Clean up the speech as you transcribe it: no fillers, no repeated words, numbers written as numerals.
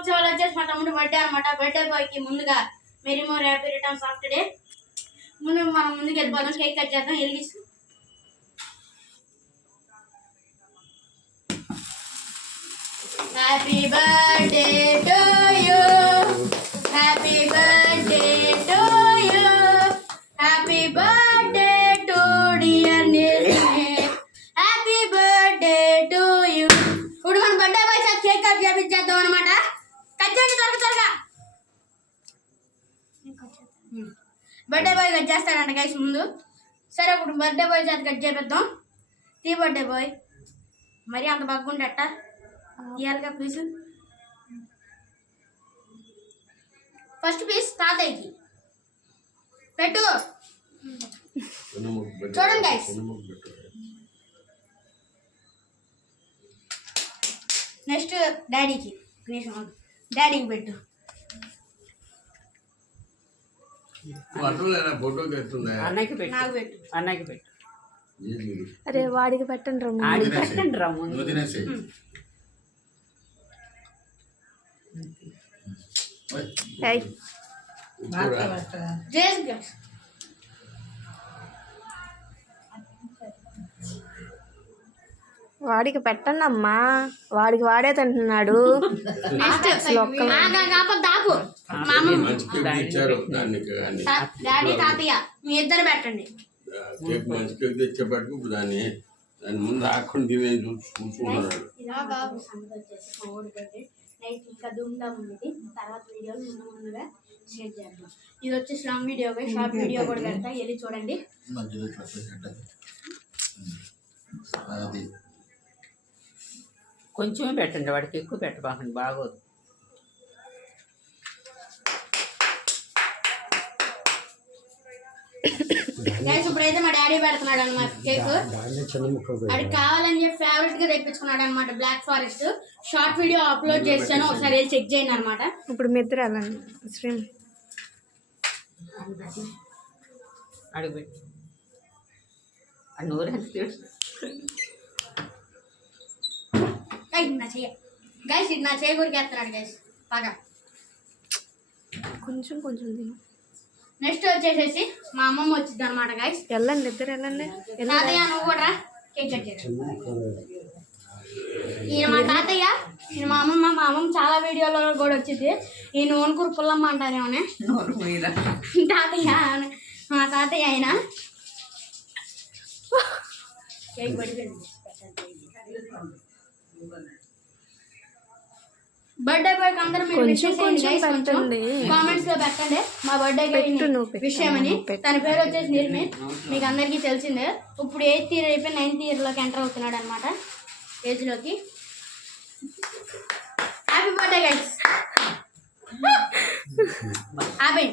Box వాళ్ళు వచ్చేసి మా తమ్ముడు బర్త్డే అనమాట. బర్త్డే బాయ్కి ముందుగా very more happy returns of day. మనం ముందుకు వెళ్ళిపోదాం, కేక్ కట్ చేద్దాం. వెలిగిస్తూ happy birthday to you, happy birthday to you, happy birthday to dear Nirme, happy birthday to you. ఇప్పుడు మనం బర్త్డే బాయ్ చేత కేక్ కట్ చేపించేద్దాం అనమాట. కట్ చేయండి త్వరగా. బర్త్డే బాయ్ కట్ చేస్తాడంట గైస్ ముందు. సరే ఇప్పుడు బర్త్డే బాయ్ చేత కట్ చేపిద్దాం. తీ బర్త్డే బాయ్, మరి అంత బాగుండట ఇయాలిగా పీసు. ఫస్ట్ పీస్ తాతయ్యకి పెట్టు. చూడండి గైస్, నెక్స్ట్ డాడీకి పెట్టు. అన్నకి పెట్టు. అరే వాడికి పెట్టండి రమ్ము. వాడికి పెట్టండి అమ్మా, వాడికి వాడే తింటున్నాడు. డాడీ తాతయ్య మీ ఇద్దరు పెట్టండి. తెచ్చేపట్టుకు దాన్ని ముందు ఆకుండా తినే చూసుకుంటున్నాడు. నైట్ ఇంకా ధూమ్ధామ్ ఉంది. తర్వాత వీడియోలు ముందుగా షేర్ చేద్దాం. ఇది వచ్చేసి లాంగ్ వీడియో, షార్ట్ వీడియో కూడా పెడతా, వెళ్ళి చూడండి. కొంచెమే పెట్టండి, వాడికి ఎక్కువ పెట్టబాకండి, బాగోదు. ఇప్పుడైతే మా డాడీ పెడుతున్నాడు అనమాట కేక్. వాడికి కావాలని చెప్పి ఫేవరెట్ గా తెప్పించుకున్నాడు అనమాట, black forest. Short video upload చేస్తాను, ఒకసారి వెళ్ళి చెక్ చేయండి అనమాట. ఇప్పుడు మిద్దరు వెళ్ళండి శ్రీమ్ అడుగుపెట్టి నూరు నా చెయ్య గైస్, ఇది నా చేయ గురికేస్తున్నాడు గైస్ బాగా. కొంచెం తిను. నెక్స్ట్ వచ్చేసేసి మా అమ్మమ్మ వచ్చింది అనమాట గైస్. వెళ్ళండి ఇద్దరు వెళ్ళండి. తాతయ్య నువ్వు కూడా కేక్ కట్ చేయాలి. ఈయన మా తాతయ్య, ఈయన మా అమ్మమ్మ. మా అమ్మమ్మ చాలా వీడియోలో కూడా వచ్చింది. ఈయన ఓన్కూరు పుల్లమ్మ అంటారేమోనే తాతయ్య. మా తాతయ్య ఆయన కేక్ పడిపోయింది. బర్త్డే బాయ్ అందరూ కామెంట్స్ లో పెట్టండి మా బర్త్డే విషయం అని. తన పేరు వచ్చేసి నిర్మే, మీకు అందరికీ తెలిసిందే. ఇప్పుడు 8th ఇయర్ అయిపోయి 9th ఇయర్లోకి ఎంటర్ అవుతున్నాడు అనమాట, ఏజ్లోకి. Happy birthday guys. హ్యాపీ